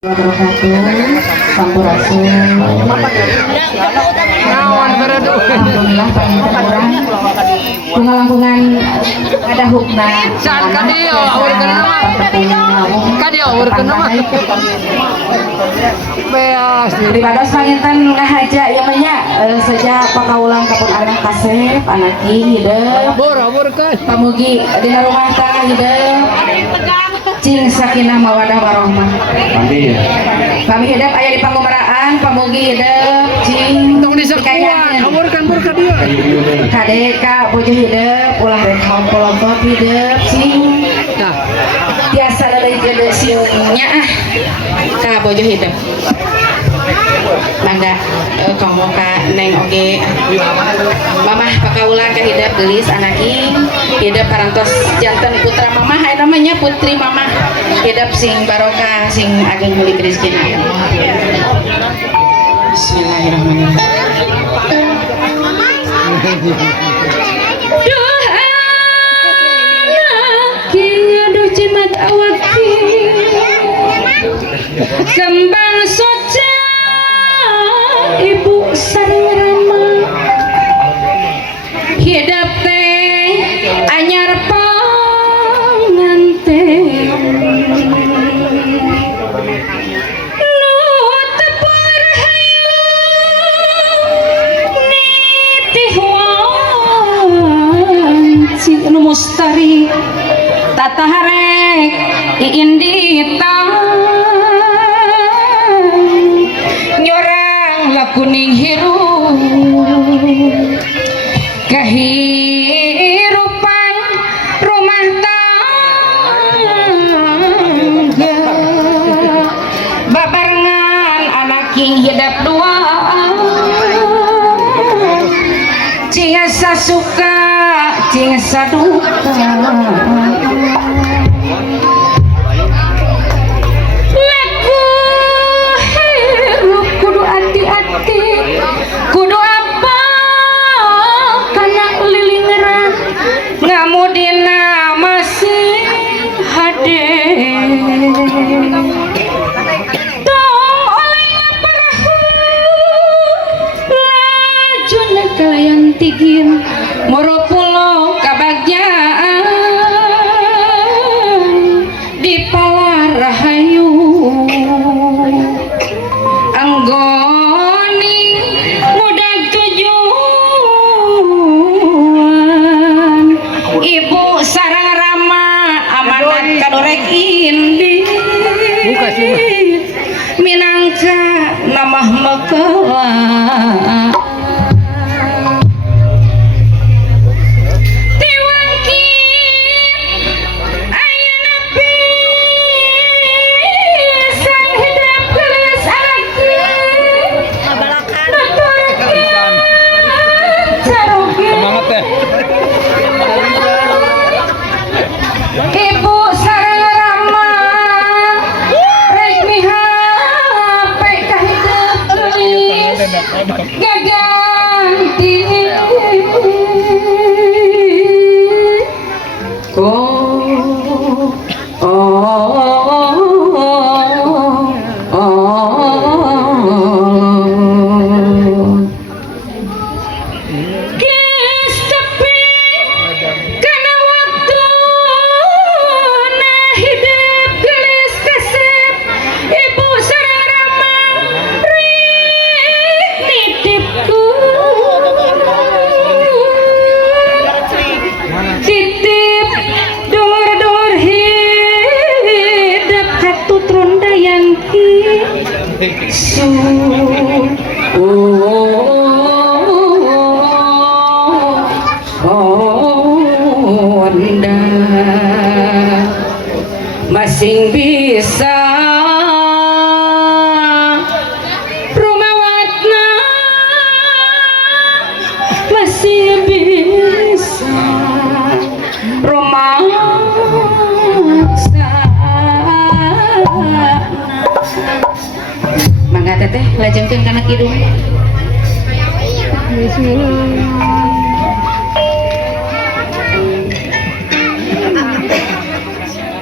wabarakatuh. Sampurasun. Alhamdulillah panginten urang pengalangkungan ada hukna Saan ka diyo? Awurkeun nama. Ka diyo awurkeun nama. Beas. Daripada panginten ngahaja ieu mah nya saja pakaulang kapun anak kasep anaki hideung Awurkeun. pamugi dina rumah tangga hideung cing sakinah mawadah warohmah. Amin. Kami hidup aya di panggumaraan pamugi hidup cing Tong disakuan. Awurkeun ka diyo. kadeka bojo hidup ulah rek ngompolovot hidup cing Nah, biasa dari gede siungnya ka bojo hidup mangga komo ka neng oge mamah pakaulang ka hidup gelis anaki hidup parantos janten putra mamah aya namanya putri mamah hidup sing barokah sing ageng mulik rezekina. Bismillahirrahmanirrahim. Doa kinya do jimat awaki kembang soja ibu sareng rama hidup teh anyar panganten mustari tataharek iindita nyorang lakuning hirup kehirupan rumah tangga babarengan anak hidup dua cing sasuka cing saduka laku hirup kudu hati-hati kudu apa kana lilingeran ngamudina masih hade tong oleh perahu lajuna kalayan tigin moro pulau kabagyaan di palarahayu anggoni mudah tujuan ibu sareng rama amanat kadorek indi minangka namah mekewa ibu sareng rama rek mihape ka hidup gelis gaganti titip dulur-dulur hidup katut ronda yang su onda masing bisa rumawatna masih bisa rumah mangga teteh lajengkeun kana kidung.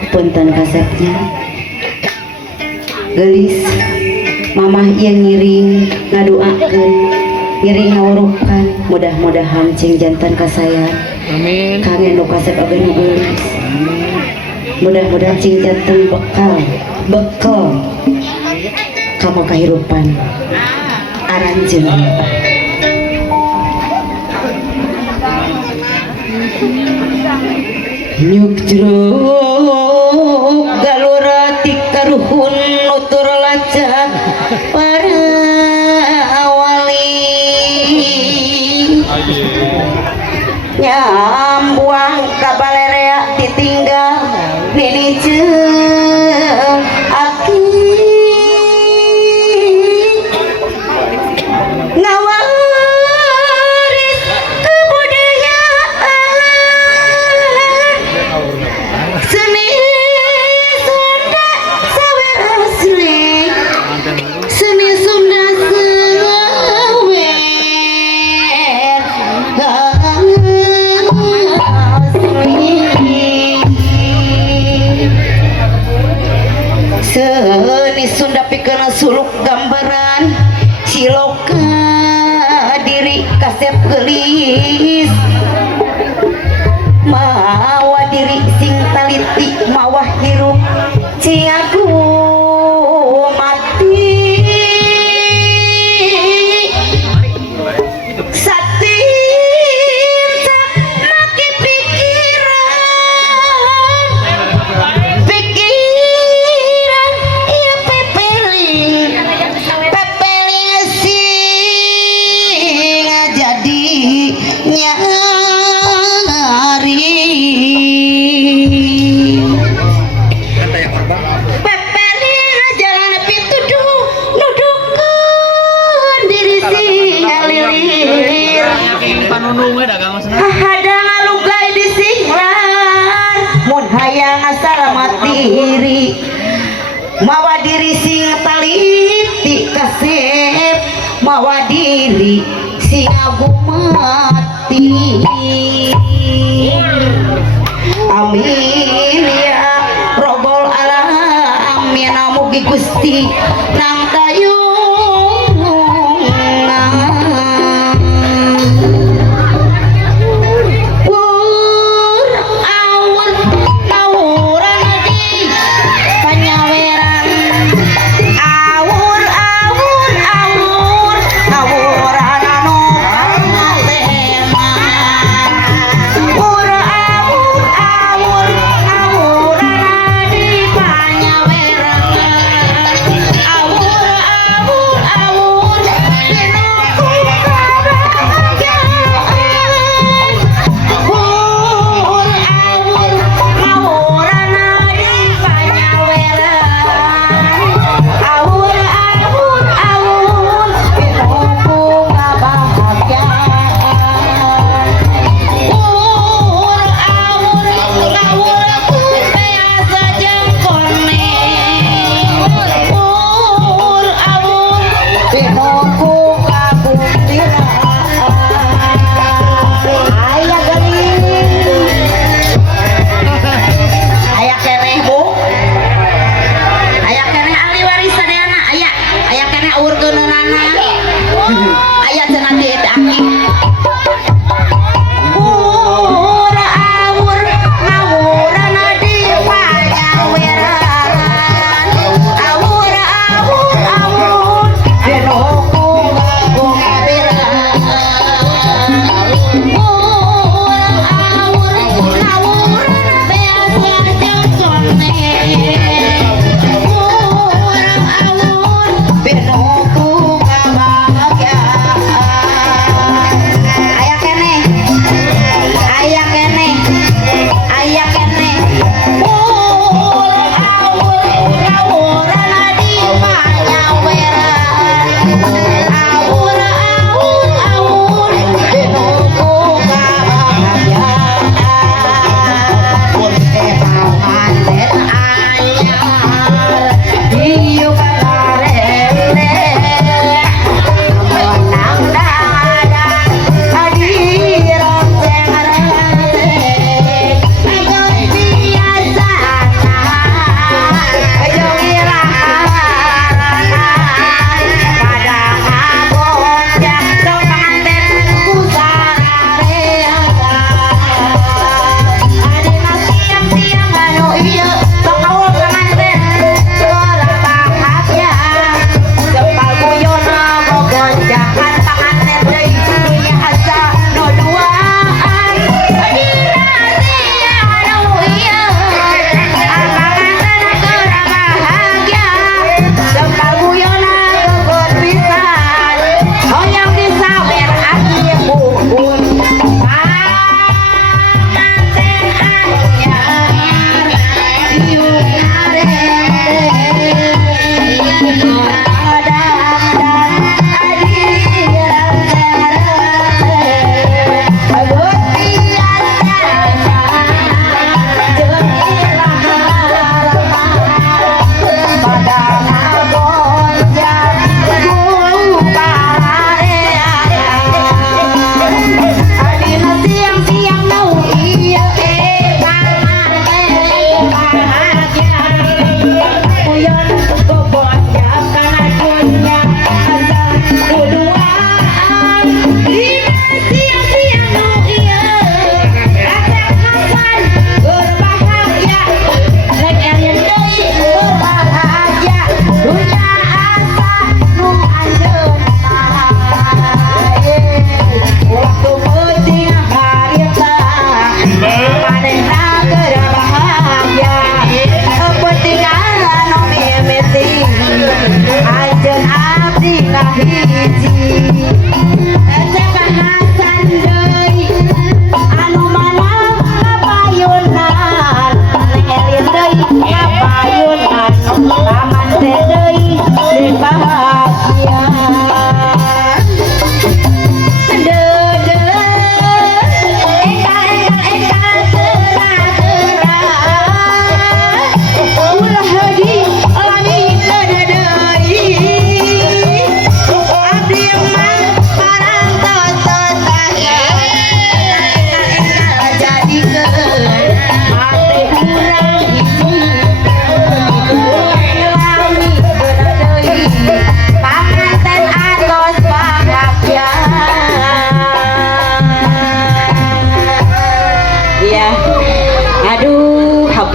Punten kasepnya gelis mamah ieu ngiring ngadoakeun ngiring ngawurukan mudah-mudahan cing jantan kasayang Amin. kangen nu kasep agen nu gelis mudah-mudahan cing jantan bekal kamu kehidupan aranjeun nyuk jeruk galura tikaruhun nutur lacak para awali nyambuang kabalerea ditinggal nini jeung aki ngawaris kebudayaan seni Sunda sawer asli seni Sunda sawer seni Sunda pikeun suluk gambaran siloka diri kasep gelis mawa diri sing taliti mawa hirup ciagu mati satinta make pikiran iya pepeling sing jadi nyari pepeling jalan pituduh nuduhkeun diri sing ngalilir ada ngalugay di singlar mun hayang salamat diri mawa diri sing taliti kasep mawa diri sing agung mati amin ya robbal alamin mugi Gusti nang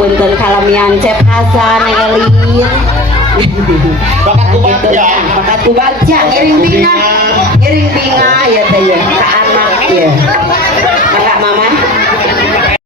punten kalamian Cep Hasan Elin Bakat kubaca. bakat kubaca ngiring binga ya teh ya ke anak ya enggak mama